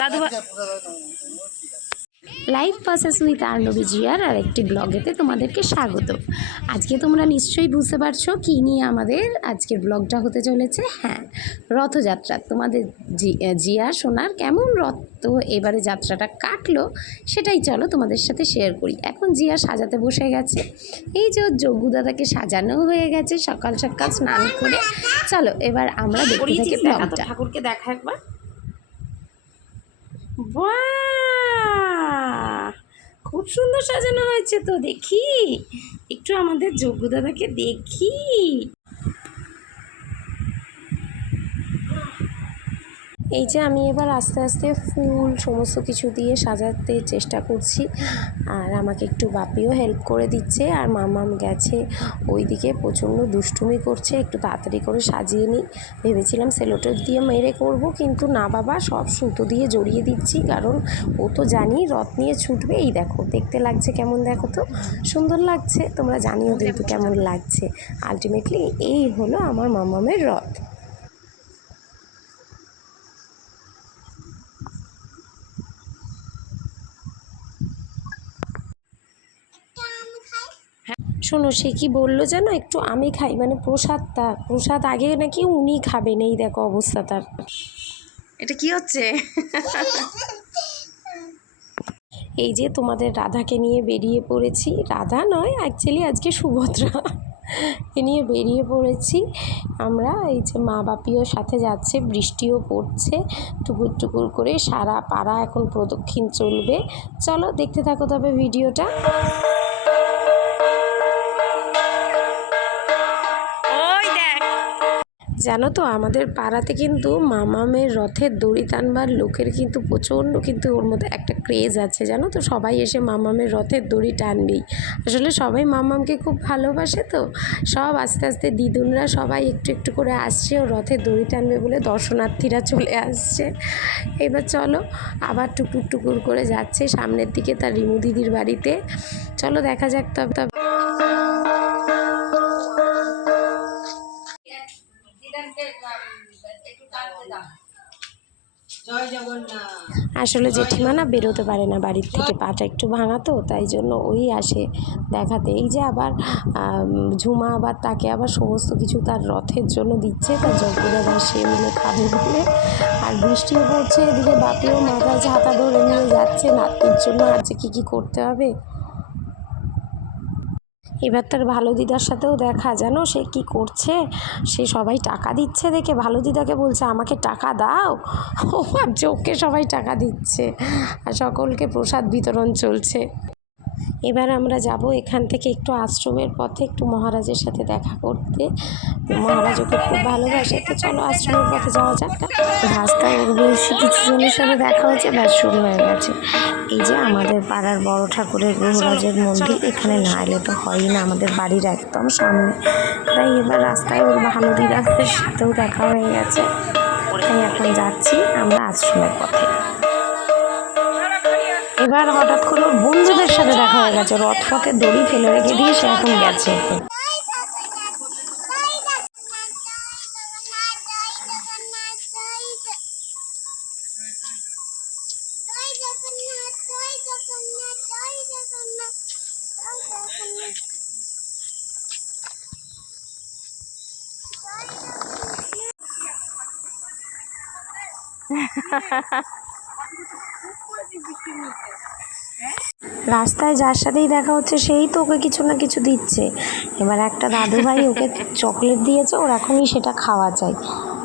দাদু life process with আর্নবী জিয়ার আর একটি ব্লগেতে তোমাদেরকে স্বাগত। আজকে তোমরা নিশ্চয়ই বুঝতে পারছো কী নিয়ে আমাদের আজকের ব্লগটা হতে চলেছে। হ্যাঁ, রথযাত্রা। তোমাদের জিয়া সোনার কেমন রথ তো এবারে যাত্রাটা কাটলো সেটাই চলো তোমাদের সাথে শেয়ার করি। এখন জিয়া সাজাতে বসে গেছে, এই যে যজ্ঞ দাদাকে সাজানো হয়ে গেছে সকাল সকাল স্নান করে। চলো এবার আমরা দেখতে থাকি ব্লগটা। ঠাকুরকে দেখা একবার। বাহ, খুব সুন্দর সাজানো হয়েছে তো, দেখি একটু আমাদের যজ্ঞ দাদাকে দেখি। এই যে আমি এবার আস্তে আস্তে ফুল সমস্ত কিছু দিয়ে সাজাতে চেষ্টা করছি, আর আমাকে একটু বাপিও হেল্প করে দিচ্ছে। আর মামাম গেছে ওইদিকে, প্রচণ্ড দুষ্টুমি করছে, একটু তাড়াতাড়ি করে সাজিয়ে নিই। ভেবেছিলাম সেলোটেপ দিয়ে মেরে করব, কিন্তু না বাবা, সব সুতো দিয়ে জড়িয়ে দিচ্ছি, কারণ ও তো জানি রথ নিয়ে ছুটবে। এই দেখো দেখতে লাগছে কেমন, দেখো তো সুন্দর লাগছে, তোমরা জানিও কিন্তু কেমন লাগছে। আলটিমেটলি এই হলো আমার মামামের রথ। শোনো, সে কি বললো যেন, একটু আমি খাই, মানে প্রসাদটা, প্রসাদ আগে নাকি উনি খাবেন। এই দেখো অবস্থা তার। এটা কি হচ্ছে? এই যে তোমাদের রাধাকে নিয়ে বেরিয়ে পড়েছি, রাধা নয় অ্যাকচুয়ালি আজকে সুভদ্রা এ নিয়ে বেরিয়ে পড়েছি আমরা। এই যে মা বাপিও সাথে যাচ্ছে, বৃষ্টিও পড়ছে টুকুর টুকুর করে, সারা পাড়া এখন প্রদক্ষিণ চলবে। চলো দেখতে থাকো তবে ভিডিওটা। জানো তো আমাদের পাড়াতে কিন্তু মামামের রথের দড়ি টানবার লোকের কিন্তু প্রচণ্ড, কিন্তু ওর মধ্যে একটা ক্রেজ আছে জানো তো, সবাই এসে মামামের রথের দড়ি টানবেই। আসলে সবাই মামামকে খুব ভালোবাসে তো, সব আস্তে আস্তে দিদুনরা সবাই একটু একটু করে আসছে ও রথের দড়ি টানবে বলে, দর্শনার্থীরা চলে আসছে। এবার চলো আবার টুকুর টুকুর করে যাচ্ছে সামনের দিকে তার রিমু দিদির বাড়িতে। চলো দেখা যাক। তবে আসলে জেঠিমা না বেরোতে পারে না বাড়ির থেকে, পাটা একটু ভাঙা তো, তাই জন্য ওই আসে দেখাতে। এই যে আবার ঝুমা আবার তাকে আবার সমস্ত কিছু তার রথের জন্য দিচ্ছে, তার যজ্ঞদাদা সে মিলে খাবে বলে। আর বৃষ্টিও পড়ছে, এদিকে বাপিও মাথায় ছাতা ধরে নিয়ে যাচ্ছে নাতনির জন্য আর যে কী করতে হবে। এবার তার ভালো দিদার সাথেও দেখা, জানো সে কি করছে, সে সবাই টাকা দিচ্ছে দেখে ভালো দিদাকে বলছে আমাকে টাকা দাও। ও ভাবছে ওকে সবাই টাকা দিচ্ছে, আর সকলকে প্রসাদ বিতরণ চলছে। এবার আমরা যাব এখান থেকে একটু আশ্রমের পথে, একটু মহারাজের সাথে দেখা করতে। মহারাজ ওকে খুব ভালোবাসে, তো চলো আশ্রমের পথে যাওয়া যাক। রাস্তায় ওর বয়সী কিছু জনের সাথে দেখা হয়েছে, ব্যাস শুরু হয়ে গেছে। এই যে আমাদের পাড়ার বড় ঠাকুরের গ্রহরাজের মন্দির, এখানে না এলে তো হয়ই না, আমাদের বাড়ির একদম সামনে। তাই এবার রাস্তায় ওর ভালো দিদাদের সাথেও দেখা হয়ে গেছে, তাই এখন যাচ্ছি আমরা আশ্রমের পথে। এবার হঠাৎ করে ওর বন্ধুদের সাথে দেখা হয়ে গেছে, রথ ফথে দড়ি ফেলে রেখে দিয়ে সে এখন গেছে। রাস্তায় যার সাথেই দেখা হচ্ছে সেই তো ওকে কিছু না কিছু দিচ্ছে। এবার একটা দাদুভাই ওকে চকলেট দিয়েছে, ওর এখনই সেটা খাওয়া চাই।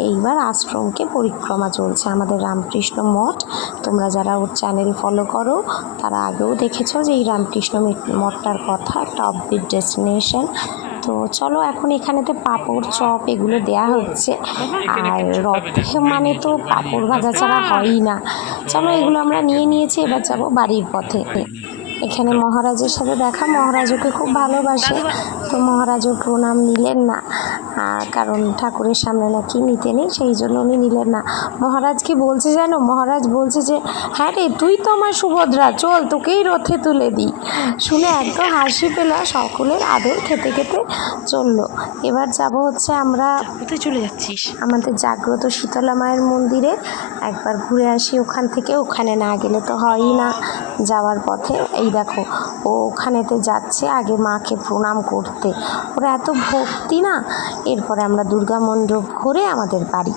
এইবার আশ্রমকে পরিক্রমা চলছে, আমাদের রামকৃষ্ণ মঠ। তোমরা যারা ওর চ্যানেল ফলো করো তারা আগেও দেখেছো যে এই রামকৃষ্ণ মঠটার কথা, একটা অফবিট ডেস্টিনেশন। তো চলো এখন এখানেতে পাঁপড় চপ এগুলো দেয়া হচ্ছে, আর রথ মানে তো পাঁপড় ভাজা ছাড়া হয়ই না। চলো এগুলো আমরা নিয়ে নিয়েছি, এবার যাবো বাড়ির পথে। এখানে মহারাজের সাথে দেখা, মহারাজ ওকে খুব ভালোবাসে, তো মহারাজও প্রণাম নিলেন না, কারণ ঠাকুরের সামনে নাকি নিতে নেই, সেই জন্য উনি নিলেন না। মহারাজ কি বলছে জানো, মহারাজ বলছে যে হ্যাঁ রে, তুই তো আমার সুভদ্রা, চল তোকেই রথে তুলে দিই। শুনে এত হাসি পেল, সকলের আদর খেতে খেতে চললো। এবার যাব হচ্ছে আমরা, কোথায় চলে যাচ্ছিস? আমাদের জাগ্রত শীতলা মায়ের মন্দিরে একবার ঘুরে আসি ওখান থেকে। ওখানে না গেলে তো হয়ই না। যাওয়ার পথে এই দেখো, ও ওখানেতে যাচ্ছে আগে মাকে প্রণাম করতে, ওরা এত ভক্তি না। এরপরে আমরা দুর্গা মণ্ডপ ঘুরে আমাদের বাড়ি।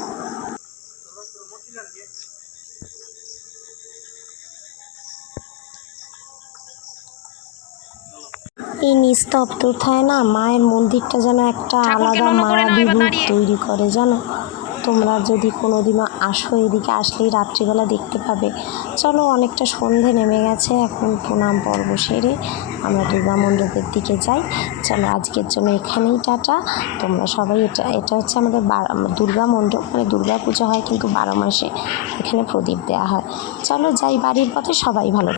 এই নিস্তব্ধতায় না মায়ের মন্দিরটা যেন একটা আলাদা মায়াবী রূপ তৈরি করে, জানো। তোমরা যদি কোনোদিনও আসো, এদিকে আসলেই রাত্রিবেলা দেখতে পাবে। চলো, অনেকটা সন্ধে নেমে গেছে, এখন প্রণাম পর্ব সেরে আমরা দুর্গা মণ্ডপের দিকে যাই। চলো, আজকের জন্য এখানেই টাটা। তোমরা সবাই, এটা হচ্ছে আমাদের দুর্গা মণ্ডপ, মানে দুর্গা পুজো হয় কিন্তু 12 মাসে এখানে প্রদীপ দেওয়া হয়। চলো যাই, বাড়ির পথে সবাই ভালো।